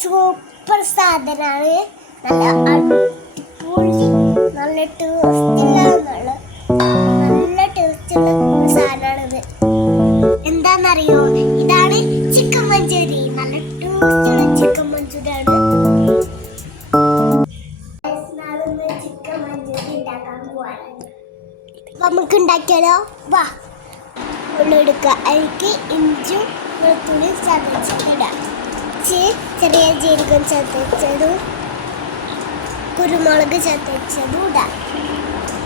Super സാധനമാണ്. നല്ല അടിപൊളി, നല്ല ടേസ്റ്റുള്ള നല്ല ടേസ്റ്റുള്ള സാധനമാണിത്. എന്താണെന്നറിയോ? ഇതാണ് ചിക്കൻ മഞ്ചൂരി. നല്ല ടേസ്റ്റുള്ള ചിക്കൻ മഞ്ചൂരിയാണ്. ചിക്കൻ മഞ്ചൂരി ഉണ്ടാക്കാൻ പോവാണ്. നമുക്ക് ഉണ്ടാക്കിയാലോ? വാ, ഉള്ളെടുക്കുക. അതിലേക്ക് ഇഞ്ചും വെളുത്തുള്ളി ചതച്ചിടാം. ചെറിയ ജീരകം ചതച്ചതും കുരുമുളക് ചതച്ചതും ഇടാം.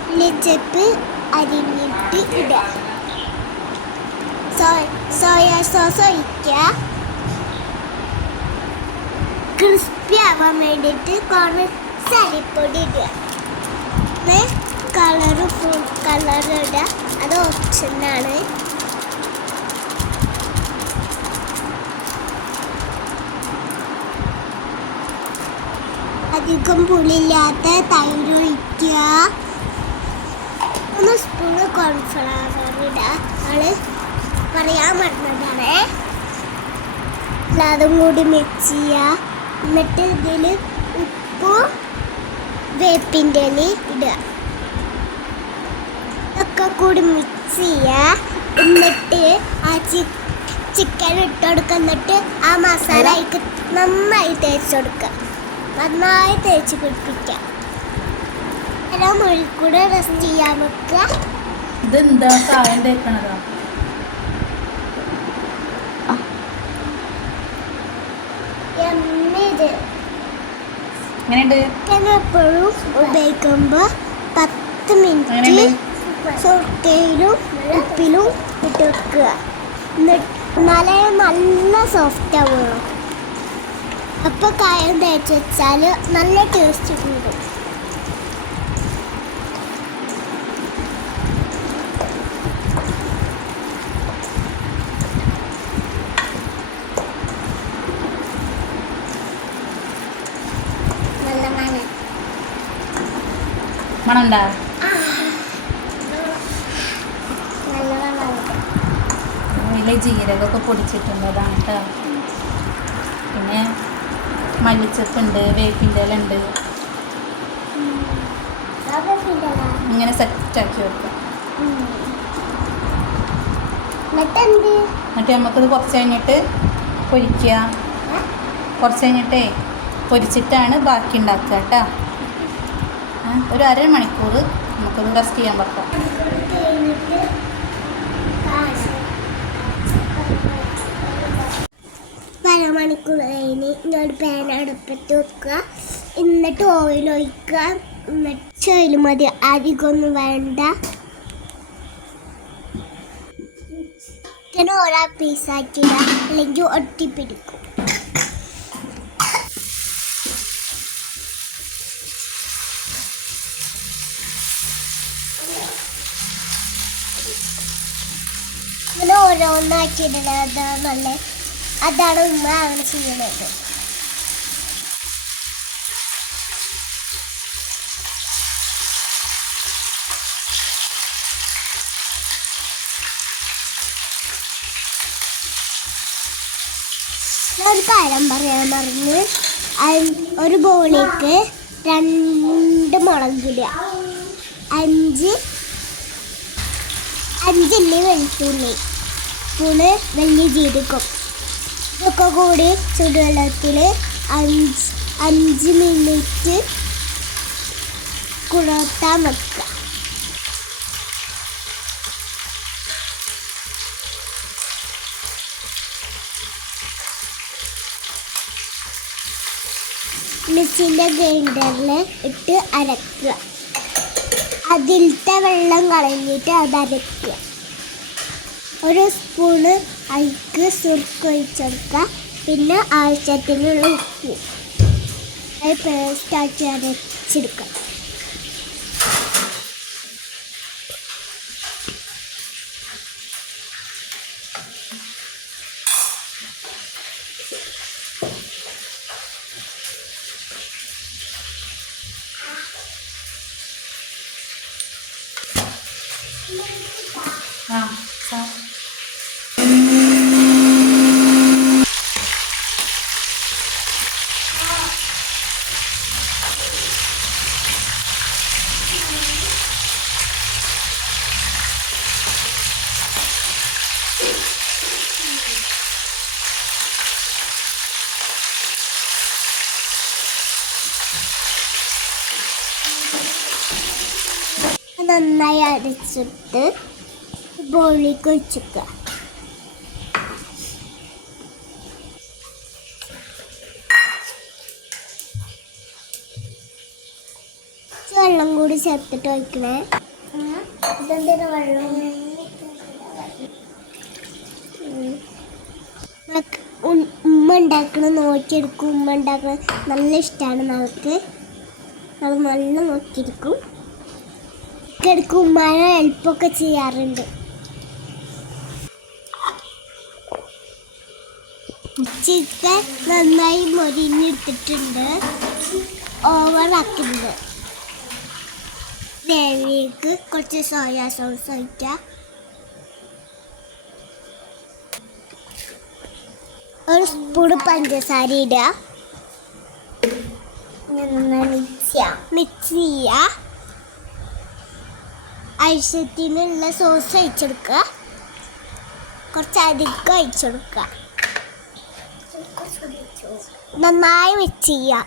ഉള്ളിച്ചപ്പ് അരിഞ്ഞിട്ട് ഇടുക. സോയാ സോസ് ഒഴിക്കുക. ക്രിസ്പി ആവാൻ വേണ്ടിയിട്ട് കുറച്ച് അരിപ്പൊടി ഇടുക. ഫുഡ് കളർ ഇടുക. അത് ഓപ്ഷനാണ്. അധികം പുളിയില്ലാത്ത തൈര് ഒഴിക്കുക. 1 സ്പൂണ് കോൺഫ്ലവർ ഇടുക. അത് പറയാൻ പറ്റുന്നതാണ്. അതും കൂടി മിക്സ് ചെയ്യുക. എന്നിട്ട് ഇതിൽ ഉപ്പും വേപ്പിൻ്റെ ഇല ഇടുക. ഇതൊക്കെ കൂടി മിക്സ് ചെയ്യുക. എന്നിട്ട് ആ ചിക്കൻ ഇട്ട് കൊടുക്കുക. എന്നിട്ട് ആ മസാല അതിലേക്ക് നന്നായി തേച്ച് കൊടുക്കുക. നന്നായി തേച്ച് പിടിപ്പിക്കാം. മുഴുക്കൂടെ റെസ്റ്റ് ചെയ്യാൻ വെക്കുക. ഇതെന്താ കായം തേക്കണതാ? എപ്പോഴും ഉപയോഗിക്കുമ്പോൾ 10 മിനിറ്റ് സോക്കയിലും ഉപ്പിലും ഇട്ട് വെക്കുക. എന്നാലേ നല്ല സോഫ്റ്റ് ആവുള്ളൂ. അപ്പോൾ കായം തേച്ച് വെച്ചാൽ നല്ല ടേസ്റ്റ് കൂടും. നല്ല മണണ്ടാ? അതിൽ ജീരകമൊക്കെ പൊടിച്ചിട്ടുള്ളതാണ് കേട്ടോ. പിന്നെ മല്ലിച്ചപ്പുണ്ട്, വേപ്പിൻ്റെ ഇല ഉണ്ട്. ഇങ്ങനെ സെറ്റാക്കി വെക്കാം. എന്നിട്ട് നമുക്കിത് കുറച്ച് കഴിഞ്ഞിട്ട് പൊരിക്കുക. കുറച്ച് കഴിഞ്ഞിട്ടേ പൊരിച്ചിട്ടാണ് ബാക്കി ഉണ്ടാക്കുക കേട്ടോ. ഒരു അരമണിക്കൂർ നമുക്കത് റെസ്റ്റ് ചെയ്യാൻ വെക്കാം. അരമണിക്കൂർ കഴിഞ്ഞ് ഇങ്ങോട്ട് പാൻ അടുപ്പത്ത് വെക്കുക. എന്നിട്ട് ഓയിൽ ഒഴിക്കുക. എന്നിട്ട് ഓയിൽ മതി, അധികമൊന്നും വേണ്ട. ചിക്കൻ ഓരോ പീസാക്കിയിടുക, അല്ലെങ്കിൽ ഒട്ടിപ്പിടിക്കും. അങ്ങനെ ഓരോന്നാക്കിയിടുന്നത് നല്ല. അതാണ് ഉമ്മ അങ്ങനെ ചെയ്യുന്നത്. ഒരു കാര്യം പറയാൻ മറന്ന്, ഒരു ബോളിലേക്ക് 2 മുളക് ഇടുക. 5 ഇല്ലി വെളുത്തുള്ളി, സ്പൂണ് വലിയ ജീരകം. ഇതൊക്കെ കൂടി ചുടുവെള്ളത്തിൽ 5 മിനിറ്റ് കുതിർത്താൻ വെക്കുക. മിക്സിൻ്റെ ഗ്രൈൻഡറിൽ ഇട്ട് അരക്കുക. അതിലത്തെ വെള്ളം കളഞ്ഞിട്ട് അത് അരക്കുക. 1 സ്പൂണ് അതിലേക്ക് സുർക്ക ഒഴിച്ചെടുക്കുക. പിന്നെ ആവശ്യത്തിനുള്ള ഉപ്പ്. അത് പേസ്റ്റാക്കി അരച്ചെടുക്കുക. നന്നായി അരച്ചിട്ട് ബോളിലേക്ക് ഒഴിച്ചിക്കുക. വെള്ളം കൂടി ചേർത്തിട്ട് ഒഴിക്കണേ. ഇതെന്തിനാ വെള്ളം? ഉമ്മ ഉണ്ടാക്കണ നോക്കിയെടുക്കും. ഉമ്മ ഉണ്ടാക്കണ നല്ല ഇഷ്ടമാണ് നമുക്ക്. അത് നല്ല നോക്കിയെടുക്കും. ഇടയ്ക്ക് ഉമ്മാനെ ഹെൽപ്പൊക്കെ ചെയ്യാറുണ്ട്. ചിക്കൻ നന്നായി മൊരിഞ്ഞെടുത്തിട്ടുണ്ട്. ഓവറാക്കുന്നുണ്ട്. ഗ്രേവിക്ക് കുറച്ച് സോയാ സോസ് ഒഴിക്കുക. ഒരു സ്പൂൺ പഞ്ചസാര ഇടുക. മിക്സ് ചെയ്യുക. ഐശ്വര്യത്തിനുള്ള സോസ് ഒഴിച്ചെടുക്കുക. കുറച്ച് അധികം ഒഴിച്ചെടുക്കുക. നന്നായി മിക്സ് ചെയ്യുക.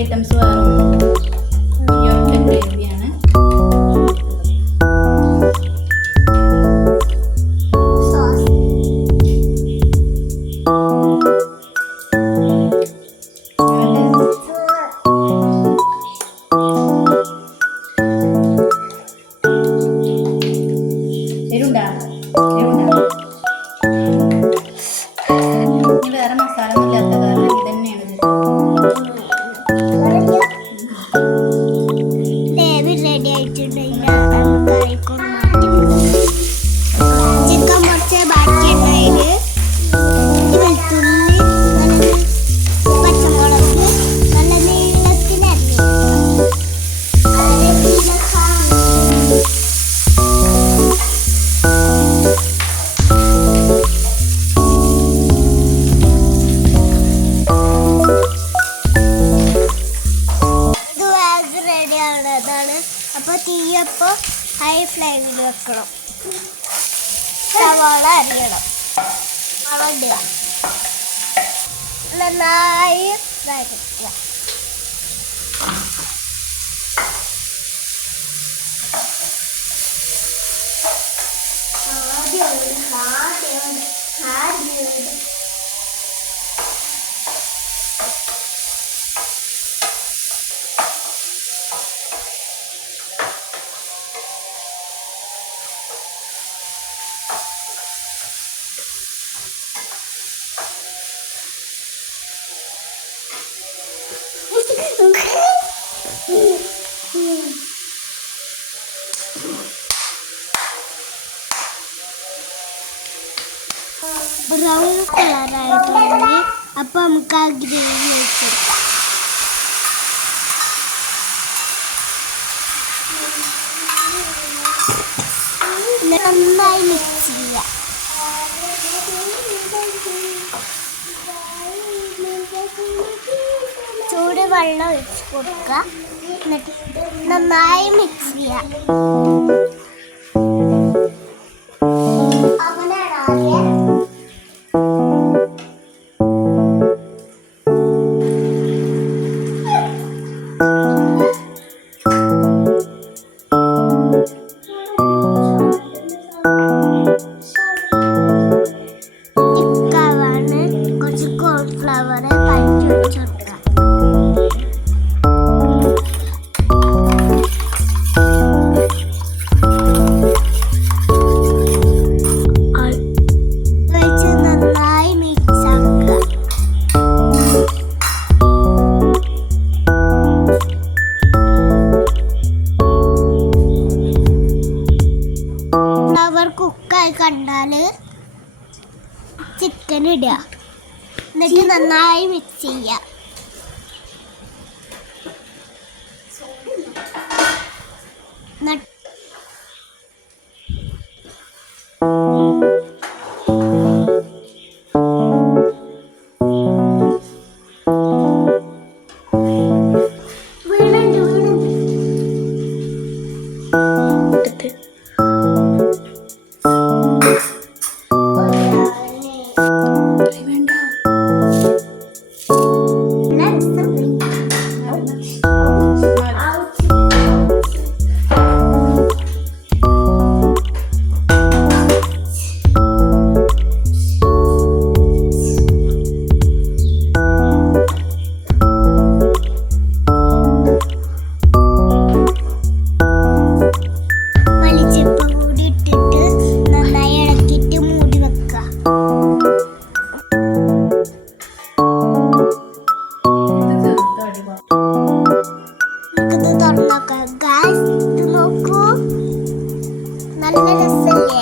ഐറ്റംസ് വേറെ ഗ്രേവിയാണ്. വേറെ മസാല ഇല്ലാത്ത കാരണം ഇത് തന്നെയാണ്. റെഡി ആയിട്ടുണ്ട്. ചിക്കൻ കുറച്ച് ബാക്കിയുണ്ടായത് വെളുത്തുള്ളി പച്ചമുളക് നല്ല നീളത്തിനരിഞ്ഞു. റെഡിയാണതാണ്. അപ്പോൾ തീയപ്പോൾ ഹൈ ഫ്ലെയിമിൽ വെക്കണം. സവാള അരിയണം. ഇടുക. നന്നായി വരയ്ക്കുക. ബ്രൗൺ കളറായിട്ടുണ്ടെങ്കിൽ അപ്പോൾ നമുക്ക് ആ ഗ്രേവി വെച്ചെടുക്കാം. നന്നായി മിക്സ് ചെയ്യുക. ചൂട് വെള്ളം ഒഴിച്ച് കൊടുക്കുക. എന്നിട്ട് നന്നായി മിക്സ് ചെയ്യുക. കുറച്ച് കോൺഫ്ലവർ പറ്റി വെച്ച് കൊടുക്കുക. നന്നായി മിക്സ് ആക്കുക. ഫ്ലവർ കുക്കായി കണ്ടാൽ ചിക്കൻ ഇടുക. എന്നിട്ട് നന്നായി മിക്സ് ചെയ്യുക. എന്നിട്ട് തുറന്നോക്കാം. ഗായ്സ്, ഇത് നോക്കൂ, നല്ല രസമല്ലേ?